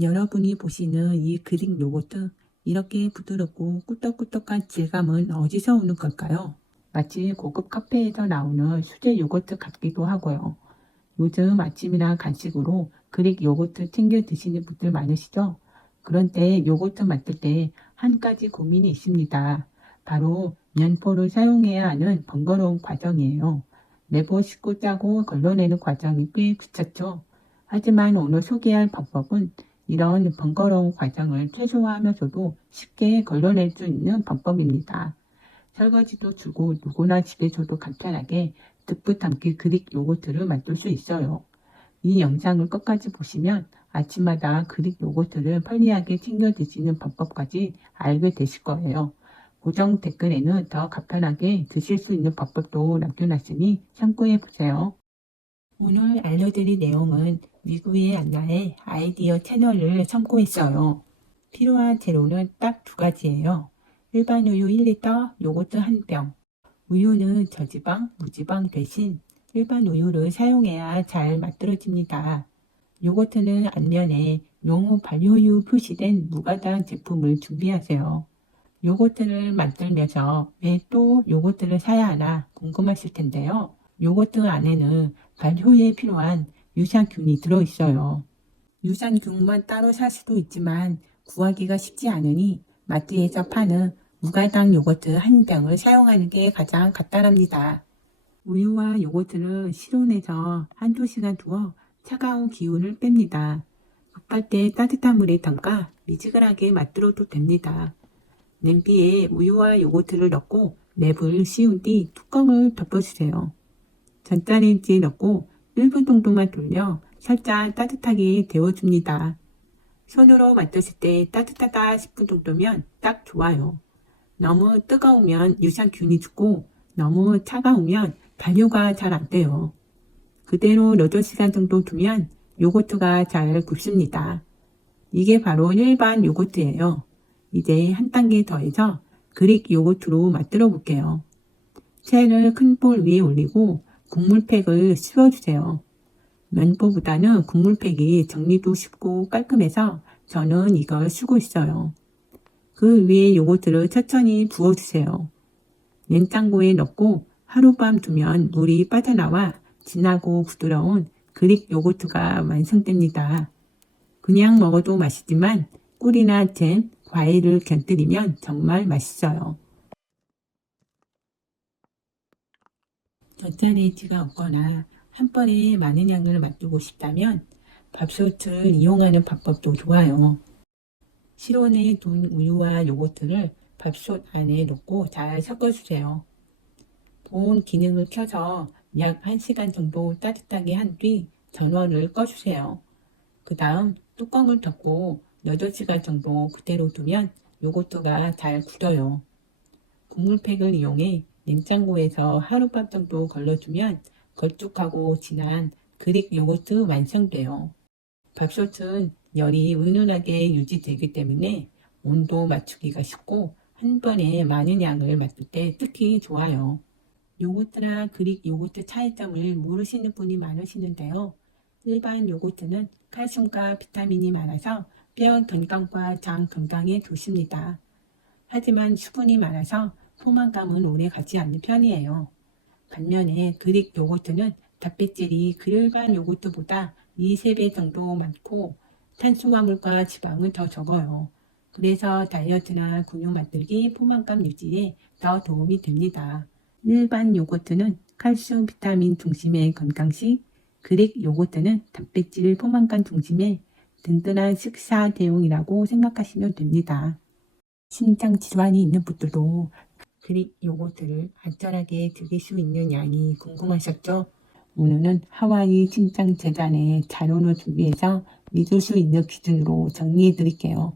여러분이 보시는 이 그릭 요거트, 이렇게 부드럽고 꾸덕꾸덕한 질감은 어디서 오는 걸까요? 마치 고급 카페에서 나오는 수제 요거트 같기도 하고요. 요즘 아침이나 간식으로 그릭 요거트 챙겨 드시는 분들 많으시죠? 그런데 요거트 맡을 때 한 가지 고민이 있습니다. 바로 면포를 사용해야 하는 번거로운 과정이에요. 매번 씻고 짜고 걸러내는 과정이 꽤 귀찮죠? 하지만 오늘 소개할 방법은 이런 번거로운 과정을 최소화하면서도 쉽게 걸러낼 수 있는 방법입니다. 설거지도 줄고 누구나 집에서도 간편하게 듬뿍 담긴 그릭 요거트를 만들 수 있어요. 이 영상을 끝까지 보시면 아침마다 그릭 요거트를 편리하게 챙겨 드시는 방법까지 알게 되실 거예요. 고정 댓글에는 더 간편하게 드실 수 있는 방법도 남겨놨으니 참고해 보세요. 오늘 알려드릴 내용은 미국의 안나의 아이디어 채널을 참고했어요. 필요한 재료는 딱 두 가지예요. 일반 우유 1리터, 요거트 1병. 우유는 저지방, 무지방 대신 일반 우유를 사용해야 잘 만들어집니다. 요거트는 앞면에 농후 발효유 표시된 무가당 제품을 준비하세요. 요거트를 만들면서 왜 또 요거트를 사야 하나 궁금하실 텐데요. 요거트 안에는 발효에 필요한 유산균이 들어있어요. 유산균만 따로 살 수도 있지만 구하기가 쉽지 않으니 마트에서 파는 무가당 요거트 한 병을 사용하는 게 가장 간단합니다. 우유와 요거트를 실온에서 한두 시간 두어 차가운 기운을 뺍니다. 급할 때 따뜻한 물에 담가 미지근하게 만들어도 됩니다. 냄비에 우유와 요거트를 넣고 랩을 씌운 뒤 뚜껑을 덮어주세요. 전자레인지에 넣고 1분 정도만 돌려 살짝 따뜻하게 데워줍니다. 손으로 만드실 때 따뜻하다 싶은 정도면 딱 좋아요. 너무 뜨거우면 유산균이 죽고 너무 차가우면 발효가 잘 안 돼요. 그대로 8시간 정도 두면 요거트가 잘 굽습니다. 이게 바로 일반 요거트예요. 이제 한 단계 더해서 그릭 요거트로 만들어 볼게요. 체를 큰 볼 위에 올리고 국물팩을 씌워주세요. 면보보다는 국물팩이 정리도 쉽고 깔끔해서 저는 이걸 쓰고 있어요. 그 위에 요거트를 천천히 부어주세요. 냉장고에 넣고 하룻밤 두면 물이 빠져나와 진하고 부드러운 그릭 요거트가 완성됩니다. 그냥 먹어도 맛있지만 꿀이나 잼, 과일을 곁들이면 정말 맛있어요. 전자레인지가 없거나 한 번에 많은 양을 만들고 싶다면 밥솥을 이용하는 방법도 좋아요. 실온에 둔 우유와 요거트를 밥솥 안에 넣고 잘 섞어주세요. 보온 기능을 켜서 약 1시간 정도 따뜻하게 한 뒤 전원을 꺼주세요. 그 다음 뚜껑을 덮고 8시간 정도 그대로 두면 요거트가 잘 굳어요. 국물팩을 이용해 냉장고에서 하룻밤 정도 걸러주면 걸쭉하고 진한 그릭 요거트 완성돼요. 밥솥은 열이 은은하게 유지되기 때문에 온도 맞추기가 쉽고 한 번에 많은 양을 만들 때 특히 좋아요. 요거트나 그릭 요거트 차이점을 모르시는 분이 많으시는데요. 일반 요거트는 칼슘과 비타민이 많아서 뼈 건강과 장 건강에 좋습니다. 하지만 수분이 많아서 포만감은 오래 가지 않는 편이에요. 반면에 그릭 요거트는 단백질이 그 일반 요거트보다 2, 3배 정도 많고 탄수화물과 지방은 더 적어요. 그래서 다이어트나 근육 만들기, 포만감 유지에 더 도움이 됩니다. 일반 요거트는 칼슘, 비타민 중심의 건강식, 그릭 요거트는 단백질, 포만감 중심의 든든한 식사 대용이라고 생각하시면 됩니다. 심장 질환이 있는 분들도 그릭 요거트를 안전하게 드실 수 있는 양이 궁금하셨죠? 오늘은 하와이 심장 재단의 자료를 준비해서 믿을 수 있는 기준으로 정리해 드릴게요.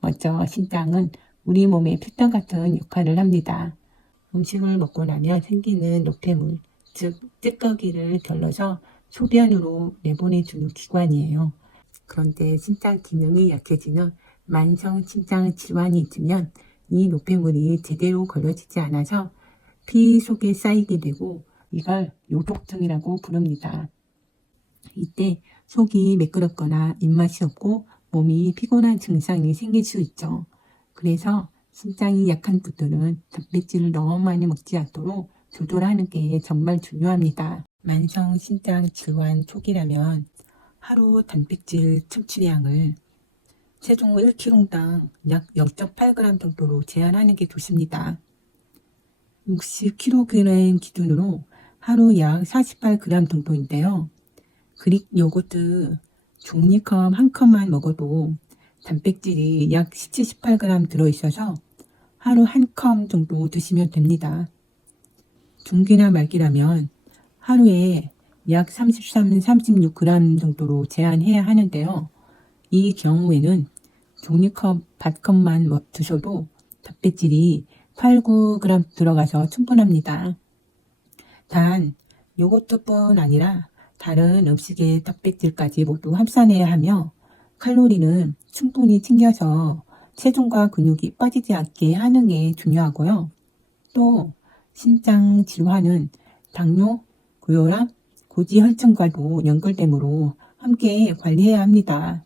먼저 심장은 우리 몸의 필터 같은 역할을 합니다. 음식을 먹고 나면 생기는 노폐물, 즉 찌꺼기를 결러서 소변으로 내보내주는 기관이에요. 그런데 심장 기능이 약해지는 만성 심장 질환이 있으면 이 노폐물이 제대로 걸러지지 않아서 피 속에 쌓이게 되고 이걸 요독증이라고 부릅니다. 이때 속이 매끄럽거나 입맛이 없고 몸이 피곤한 증상이 생길 수 있죠. 그래서 신장이 약한 분들은 단백질을 너무 많이 먹지 않도록 조절하는 게 정말 중요합니다. 만성 신장 질환 초기라면 하루 단백질 섭취량을 체중 1kg당 약 0.8g 정도로 제한하는 게 좋습니다. 60kg 기준으로 하루 약 48g 정도인데요. 그릭 요거트 종이컵 한 컵만 먹어도 단백질이 약 17-18g 들어있어서 하루 한 컵 정도 드시면 됩니다. 중기나 말기라면 하루에 약 33-36g 정도로 제한해야 하는데요. 이 경우에는 종이컵 반컵만 드셔도 단백질이 8-9g 들어가서 충분합니다. 단 요거트뿐 아니라 다른 음식의 단백질까지 모두 합산해야 하며 칼로리는 충분히 챙겨서 체중과 근육이 빠지지 않게 하는 게 중요하고요. 또 신장 질환은 당뇨, 고혈압, 고지혈증과도 연결되므로 함께 관리해야 합니다.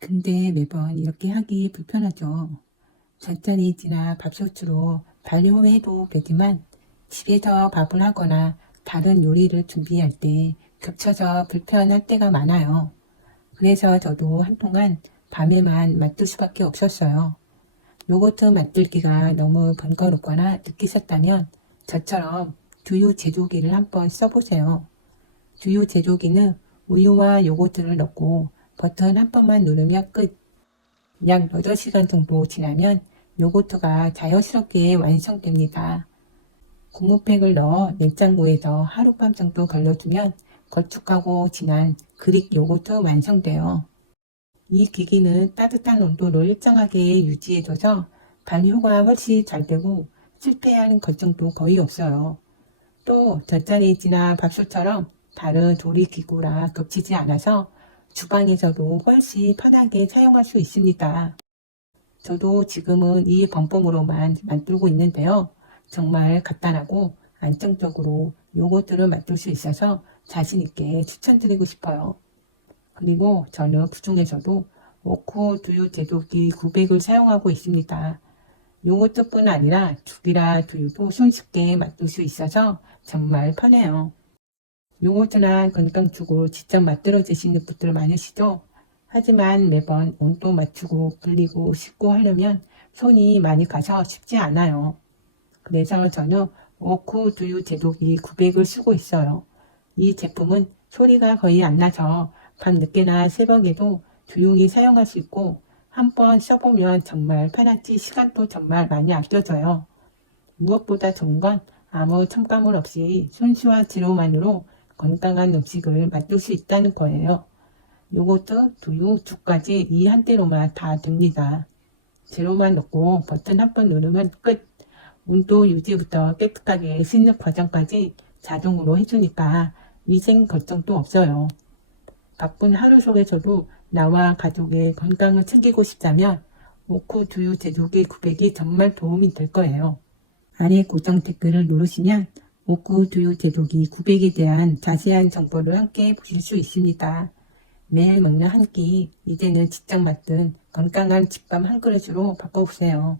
근데 매번 이렇게 하기 불편하죠. 전자레인지나 밥솥으로 발효해도 되지만 집에서 밥을 하거나 다른 요리를 준비할 때 겹쳐서 불편할 때가 많아요. 그래서 저도 한동안 밤에만 만들 수밖에 없었어요. 요거트 만들기가 너무 번거롭거나 느끼셨다면 저처럼 두유 제조기를 한번 써보세요. 두유 제조기는 우유와 요거트를 넣고 버튼 한 번만 누르면 끝. 약 8시간 정도 지나면 요거트가 자연스럽게 완성됩니다. 고무팩을 넣어 냉장고에서 하룻밤 정도 걸러두면 걸쭉하고 진한 그릭 요거트 완성돼요. 이 기기는 따뜻한 온도로 일정하게 유지해줘서 발효가 훨씬 잘 되고 실패하는 걱정도 거의 없어요. 또 전자레인지나 밥솥처럼 다른 조리기구랑 겹치지 않아서 주방에서도 훨씬 편하게 사용할 수 있습니다. 저도 지금은 이 방법으로만 만들고 있는데요. 정말 간단하고 안정적으로 요거트를 만들 수 있어서 자신있게 추천드리고 싶어요. 그리고 저는 그 중에서도 오크 두유 제조기 900을 사용하고 있습니다. 요거트뿐 아니라 죽이라 두유도 손쉽게 만들 수 있어서 정말 편해요. 요거트나 건강죽을 직접 만들어 드시는 분들 많으시죠? 하지만 매번 온도 맞추고 불리고 씻고 하려면 손이 많이 가서 쉽지 않아요. 그래서 저는 오크 두유 제조기 900을 쓰고 있어요. 이 제품은 소리가 거의 안 나서 밤늦게나 새벽에도 조용히 사용할 수 있고 한번 써보면 정말 편하지 시간도 정말 많이 아껴져요. 무엇보다 좋은 건 아무 첨가물 없이 손수와 재료만으로 건강한 음식을 만들 수 있다는 거예요. 요거트, 두유, 죽까지 이 한 대로만 다 됩니다. 재료만 넣고 버튼 한 번 누르면 끝. 온도 유지부터 깨끗하게 씻는 과정까지 자동으로 해주니까 위생 걱정도 없어요. 바쁜 하루 속에서도 나와 가족의 건강을 챙기고 싶다면 오크 두유 제조기 900이 정말 도움이 될 거예요. 아래 고정 댓글을 누르시면 오크 두유 제조기 900에 대한 자세한 정보를 함께 보실 수 있습니다. 매일 먹는 한 끼, 이제는 직접 만든 건강한 집밥 한 그릇으로 바꿔보세요.